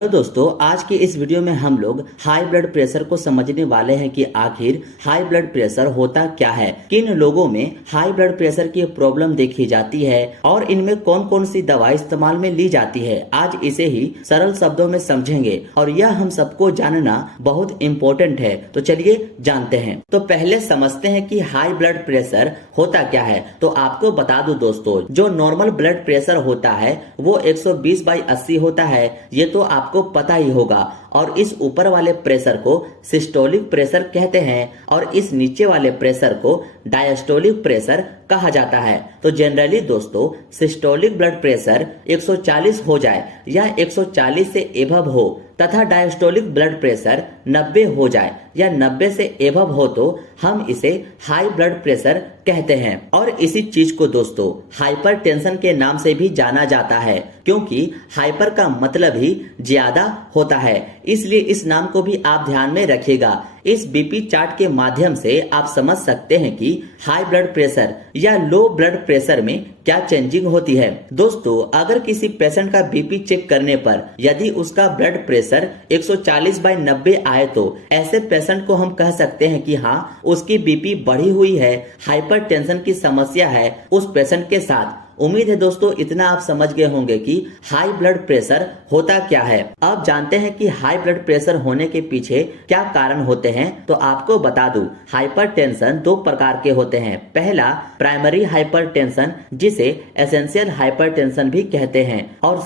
तो दोस्तों आज की इस वीडियो में हम लोग हाई ब्लड प्रेशर को समझने वाले हैं कि आखिर हाई ब्लड प्रेशर होता क्या है, किन लोगों में हाई ब्लड प्रेशर की प्रॉब्लम देखी जाती है और इनमें कौन कौन सी दवाई इस्तेमाल में ली जाती है। आज इसे ही सरल शब्दों में समझेंगे और यह हम सबको जानना बहुत इम्पोर्टेंट है। तो चलिए जानते हैं। तो पहले समझते हैं कि हाई ब्लड प्रेशर होता क्या है। तो आपको बता दूं दोस्तों, जो नॉर्मल ब्लड प्रेशर होता है वो 120/80 होता है। ये तो आपको पता ही होगा। और इस ऊपर वाले प्रेशर को सिस्टोलिक प्रेशर कहते हैं और इस नीचे वाले प्रेशर को डायस्टोलिक प्रेशर कहा जाता है। तो जनरली दोस्तों सिस्टोलिक ब्लड प्रेशर 140 हो जाए या 140 से एबव हो तथा डायस्टोलिक ब्लड प्रेशर 90 हो जाए या 90 से एबव हो तो हम इसे हाई ब्लड प्रेशर कहते हैं। और इसी चीज को दोस्तों हाइपरटेंशन के नाम से भी जाना जाता है, क्योंकि हाइपर का मतलब ही ज्यादा होता है, इसलिए इस नाम को भी आप ध्यान में रखिएगा। इस बीपी चार्ट के माध्यम से आप समझ सकते हैं कि हाई ब्लड प्रेशर या लो ब्लड प्रेशर में क्या चेंजिंग होती है। दोस्तों अगर किसी पेशेंट का बीपी चेक करने पर यदि उसका ब्लड प्रेशर 140/90 आए तो ऐसे पेशेंट को हम कह सकते हैं कि हाँ उसकी बीपी बढ़ी हुई है, हाइपरटेंशन की समस्या है उस पेशेंट के साथ। उम्मीद है दोस्तों इतना आप समझ गए होंगे कि हाई ब्लड प्रेशर होता क्या है। अब जानते हैं कि हाई ब्लड प्रेशर होने के पीछे क्या कारण होते हैं। तो आपको बता दूं, हाइपरटेंशन दो प्रकार के होते हैं। पहला प्राइमरी हाइपरटेंशन जिसे एसेंशियल हाइपरटेंशन भी कहते हैं और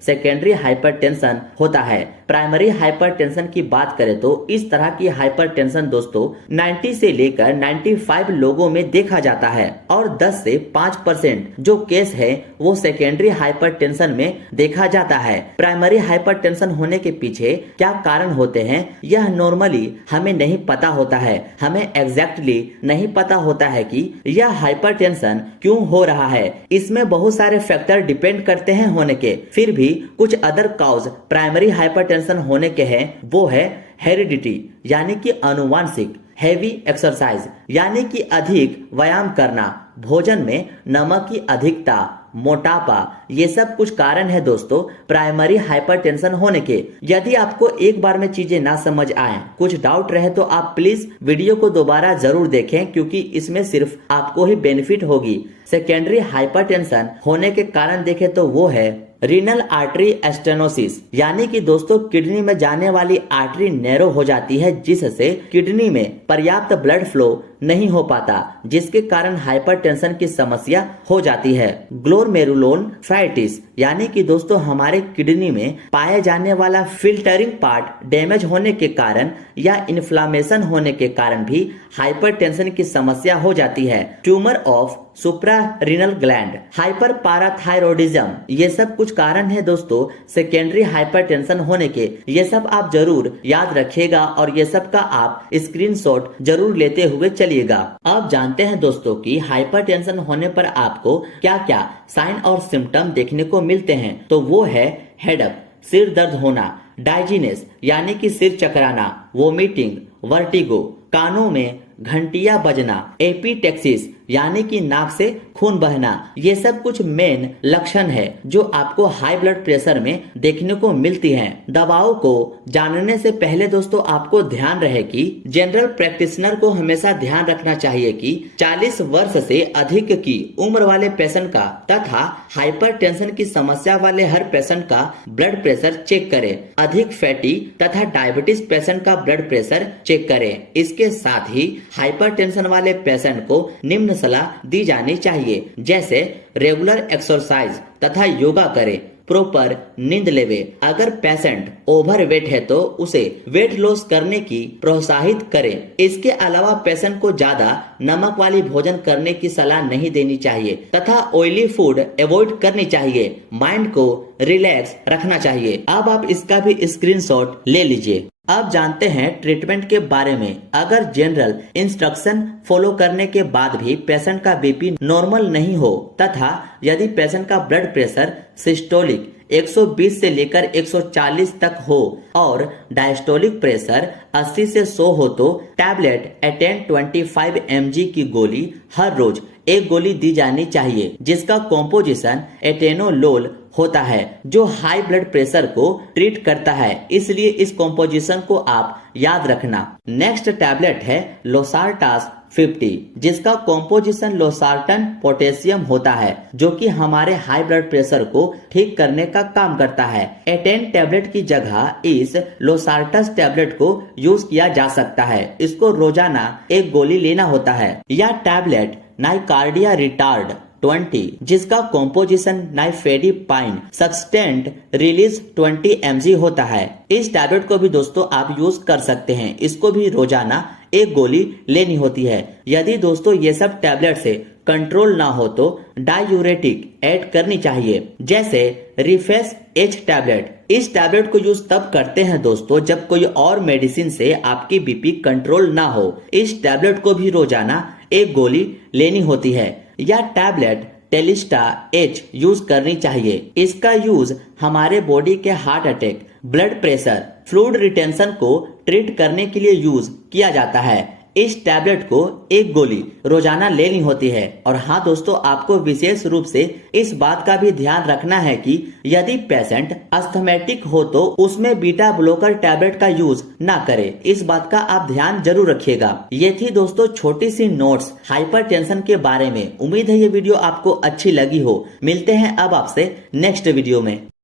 सेकेंडरी हाइपरटेंशन होता है। प्राइमरी हाइपरटेंशन की बात करें तो इस तरह की हाइपरटेंशन दोस्तों 90 से लेकर 95 लोगों में देखा जाता है और 10 से 5% जो केस है वो सेकेंडरी हाइपरटेंशन में देखा जाता है। प्राइमरी हाइपरटेंशन होने के पीछे क्या कारण होते हैं यह नॉर्मली हमें नहीं पता होता है। हमें एग्जैक्टली नहीं पता होता है कि यह हाइपरटेंशन क्यों हो रहा है। इसमें बहुत सारे फैक्टर डिपेंड करते हैं होने के, फिर भी कुछ अदर कॉज प्राइमरी हाइपरटेंशन होने के हैं। वो है हेरिडिटी यानी कि अनुवांशिक, हेवी एक्सरसाइज यानी कि अधिक व्यायाम करना, भोजन में नमक की अधिकता, मोटापा, ये सब कुछ कारण है दोस्तों प्राइमरी हाइपरटेंशन होने के। यदि आपको एक बार में चीजें ना समझ आए, कुछ डाउट रहे तो आप प्लीज वीडियो को दोबारा जरूर देखें, क्योंकि इसमें सिर्फ आपको ही बेनिफिट होगी। सेकेंडरी हाइपरटेंशन होने के कारण देखें तो वो है रीनल आर्टरी स्टेनोसिस, यानी कि दोस्तों किडनी में जाने वाली आर्टरी नैरो हो जाती है जिससे किडनी में पर्याप्त ब्लड फ्लो नहीं हो पाता, जिसके कारण हाइपरटेंशन की समस्या हो जाती है। ग्लोमेरुलोनेफ्राइटिस यानी कि दोस्तों हमारे किडनी में पाए जाने वाला फिल्टरिंग पार्ट डैमेज होने के कारण या इन्फ्लामेशन होने के कारण भी हाइपरटेंशन की समस्या हो जाती है। Tumour of suprarenal gland, hyper parathyroidism, ये सब कुछ कारण है दोस्तों सेकेंडरी हाइपरटेंशन होने के। ये सब आप जरूर याद रखिएगा और ये सब का आप स्क्रीनशॉट जरूर लेते हुए चलिएगा। अब जानते हैं दोस्तों कि हाइपरटेंशन होने पर आपको क्या क्या साइन और सिम्टम देखने को मिलते हैं। तो वो है हेडेक, सिर दर्द होना, डाइजीनेस यानी कि सिर चकराना, वोमिटिंग, वर्टिगो, कानों में घंटियां बजना, एपिटेक्सिस यानी कि नाक से खून बहना, ये सब कुछ मेन लक्षण है जो आपको हाई ब्लड प्रेशर में देखने को मिलती हैं। दवाओं को जानने से पहले दोस्तों आपको ध्यान रहे कि जनरल प्रैक्टिशनर को हमेशा ध्यान रखना चाहिए कि 40 वर्ष से अधिक की उम्र वाले पेशेंट का तथा हाइपरटेंशन की समस्या वाले हर पेशेंट का ब्लड प्रेशर चेक करें। अधिक फैटी तथा डायबिटीज पेशेंट का ब्लड प्रेशर चेक करें। इसके साथ ही हाइपरटेंशन वाले पेशेंट को निम्न सलाह दी जानी चाहिए, जैसे रेगुलर एक्सरसाइज तथा योगा करें, प्रॉपर नींद लेवे। अगर पेशेंट ओवरवेट है तो उसे वेट लॉस करने की प्रोत्साहित करें। इसके अलावा पेशेंट को ज्यादा नमक वाली भोजन करने की सलाह नहीं देनी चाहिए तथा ऑयली फूड अवॉइड करनी चाहिए। माइंड को रिलैक्स रखना चाहिए। अब आप इसका भी स्क्रीनशॉट ले लीजिए। अब जानते हैं ट्रीटमेंट के बारे में। अगर जनरल इंस्ट्रक्शन फॉलो करने के बाद भी पेशेंट का बीपी नॉर्मल नहीं हो तथा यदि पेशेंट का ब्लड प्रेशर सिस्टोलिक 120 से लेकर 140 तक हो और डायस्टोलिक प्रेशर 80 से 100 हो तो टैबलेट 1025 mg की गोली हर रोज एक गोली दी जानी चाहिए जिसका कॉम्पोजिशन एटेनोलोल होता है जो हाई ब्लड प्रेशर को ट्रीट करता है, इसलिए इस कॉम्पोजिशन को आप याद रखना। नेक्स्ट टैबलेट है लोसार्टास 50 जिसका कॉम्पोजिशन लोसार्टन पोटेशियम होता है जो कि हमारे हाई ब्लड प्रेशर को ठीक करने का काम करता है। एटेन टैबलेट की जगह इस लोसार्टस टैबलेट को यूज किया जा सकता है। इसको रोजाना एक गोली लेना होता है। यह टैबलेट नाइकार्डिया रिटार्ड 20 जिसका कॉम्पोजिशन नाइफेडिपाइन सब्सटेंट रिलीज 20 mg होता है। इस टैबलेट को भी दोस्तों आप यूज कर सकते हैं। इसको भी रोजाना एक गोली लेनी होती है। यदि दोस्तों ये सब टैबलेट से कंट्रोल ना हो तो डायूरेटिक ऐड करनी चाहिए, जैसे रिफेस एच टैबलेट। इस टैबलेट को यूज तब करते हैं दोस्तों जब कोई और मेडिसिन से आपकी बीपी कंट्रोल ना हो। इस टैबलेट को भी रोजाना एक गोली लेनी होती है। यह टैबलेट टेलिस्टा एच यूज करनी चाहिए। इसका यूज हमारे बॉडी के heart attack, blood pressure, fluid retention को ट्रीट करने के लिए यूज किया जाता है। इस टैबलेट को एक गोली रोजाना लेनी होती है। और हाँ दोस्तों, आपको विशेष रूप से इस बात का भी ध्यान रखना है कि यदि पेशेंट अस्थमैटिक हो तो उसमें बीटा ब्लॉकर टैबलेट का यूज ना करे। इस बात का आप ध्यान जरूर रखिएगा। ये थी दोस्तों छोटी सी नोट्स हाइपरटेंशन के बारे में। उम्मीद है ये वीडियो आपको अच्छी लगी हो। मिलते हैं अब आपसे नेक्स्ट वीडियो में।